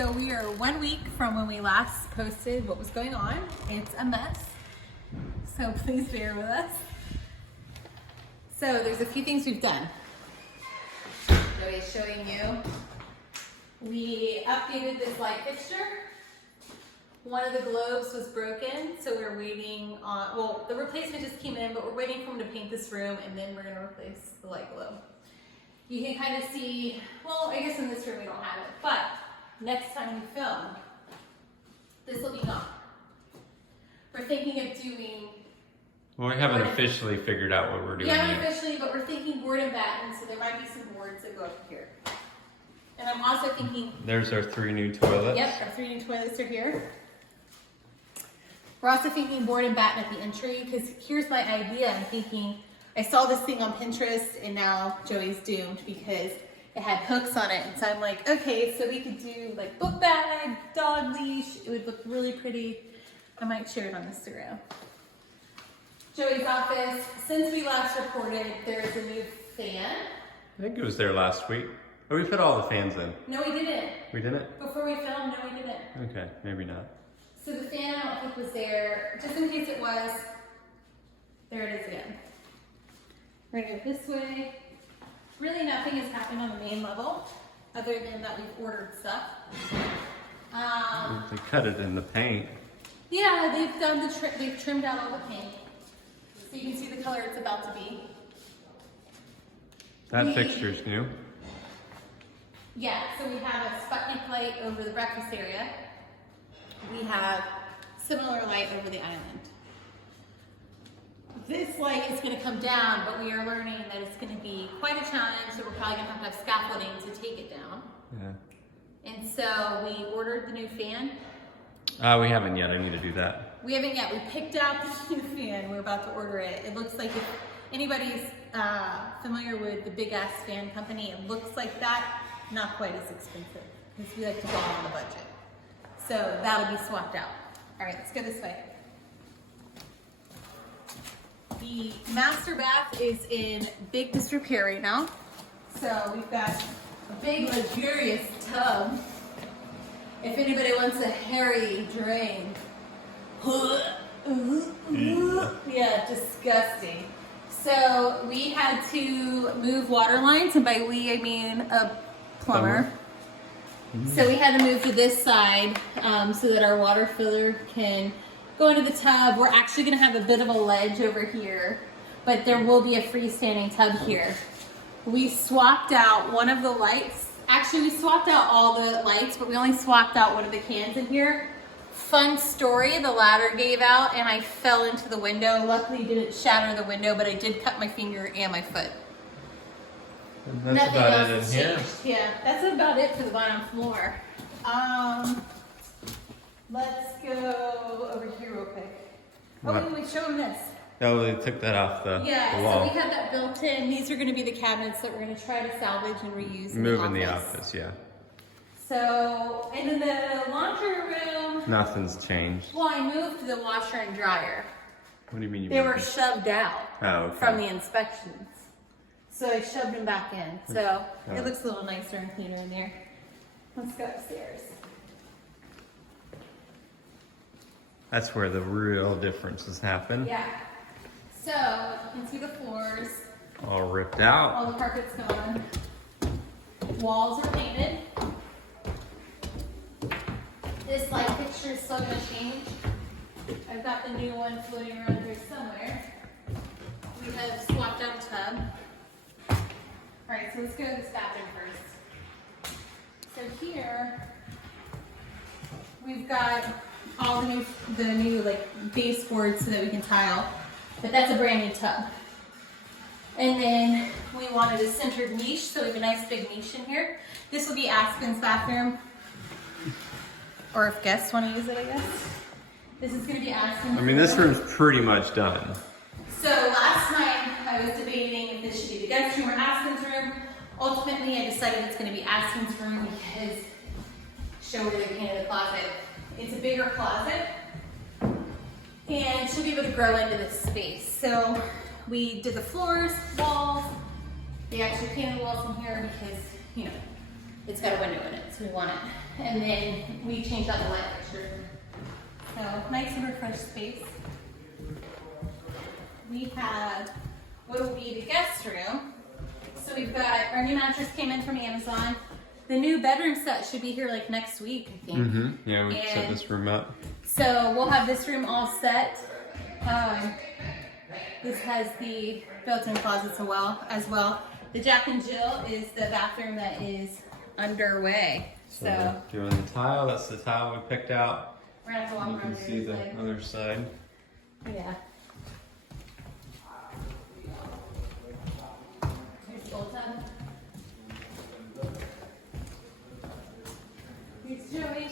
So we are 1 week from when we last posted what was going on. It's a mess, so please bear with us. So there's a few things we've done. Joey's showing you. We updated this light fixture. One of the globes was broken, so we're waiting on, well, the replacement just came in, but we're waiting for him to paint this room, and then we're gonna replace the light globe. You can kind of see, well, I guess in this room we don't have it, but next time we film, this will be gone. We're thinking of doing... Well, we haven't officially figured out what we're doing We haven't yet. officially, but we're thinking board and batten, so there might be some boards that go up here. And I'm also thinking... There's our 3 new toilets. Yep, our 3 new toilets are here. We're also thinking board and batten at the entry, because here's my idea. I'm thinking, I saw this thing on Pinterest, and now Joey's doomed because it had hooks on it. And so I'm like, okay, so we could do like book bag, dog leash. It would look really pretty. I might share it on Instagram. Joey's office, since we last reported, there's a new fan. I think it was there last week. Oh, we put all the fans in. No, we didn't. We didn't? Before we filmed, no, we didn't. Okay, maybe not. So the fan I don't think was there. Just in case it was, there it is again. We're gonna go this way. Really nothing has happened on the main level, other than that we've ordered stuff. They cut it in the paint. Yeah, they've done they've trimmed out all the paint. So you can see the color it's about to be. That fixture's new. Yeah, so we have a Sputnik light over the breakfast area. We have similar light over the island. This light is going to come down, but we are learning that it's going to be quite a challenge, so we're probably going to have scaffolding to take it down. Yeah. And so we ordered the new fan. We haven't yet. I need to do that. We haven't yet. We picked out the new fan. We're about to order it. It looks like if anybody's familiar with the Big Ass Fan Company, it looks like that. Not quite as expensive, because we like to go on the budget. So that'll be swapped out. All right, let's go this way. The master bath is in big disrepair right now. So we've got a big luxurious tub. If anybody wants a hairy drain. Yeah, disgusting. So we had to move water lines, and by we I mean a plumber. So we had to move to this side so that our water filler can go into the tub. We're actually going to have a bit of a ledge over here, but there will be a freestanding tub here. We swapped out one of the lights. Actually, we swapped out all the lights, but we only swapped out one of the cans in here. Fun story, the ladder gave out and I fell into the window. Luckily, didn't shatter the window, but I did cut my finger and my foot. And that's about it in here. Yeah, that's about it for the bottom floor. Let's go over here real quick. Oh, What? wait, show them this. Oh, they took that off the Yeah, wall. so we have that built in. These are going to be the cabinets that we're going to try to salvage and reuse Move in the office, yeah. So, and then the laundry room. Nothing's changed. Well, I moved the washer and dryer. What do you mean you They moved were it? shoved out Oh, okay. from the inspections. So I shoved them back in. So Oh. it looks a little nicer and cleaner in there. Let's go upstairs. That's where the real differences happen. Yeah. So you can see the floors. All ripped out. All the carpet's gone. Walls are painted. This light fixture is still going to change. I've got the new one floating around here somewhere. We have swapped out a tub. All right, so let's go to this bathroom first. So here, we've got all the new like baseboards so that we can tile, but that's a brand new tub. And then we wanted a centered niche, so we have a nice big niche in here. This will be Aspen's bathroom, or if guests want to use it, I guess. This is going to be Aspen's. I mean, this room's pretty much done. So last time I was debating if this should be the guest room or Aspen's room. Ultimately, I decided it's going to be Aspen's room because show where they painted the closet. It's a bigger closet, and she'll be able to grow into this space. So we did the floors, walls. They actually painted the walls in here because, you know, it's got a window in it, so we want it. And then we changed out the light fixture. So nice and refreshed space. We have what will be the guest room. So we've got our new mattress came in from Amazon. The new bedroom set should be here like next week, I think. Mm-hmm. Yeah, we set this room up. So we'll have this room all set. This has the built-in closets as well. The Jack and Jill is the bathroom that is underway. So doing the tile. That's the tile we picked out. we're gonna have to walk You around can see the other side. Yeah. Here's the old tub. Here's Joey.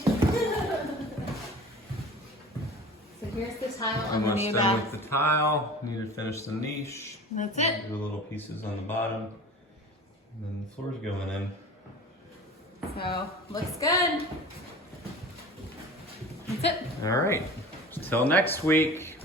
So here's the tile on the Almost new done bath. with the tile. Need to finish the niche. That's it. Do the little pieces on the bottom. And then the floor's going in. So looks good. That's it. All right. Till next week.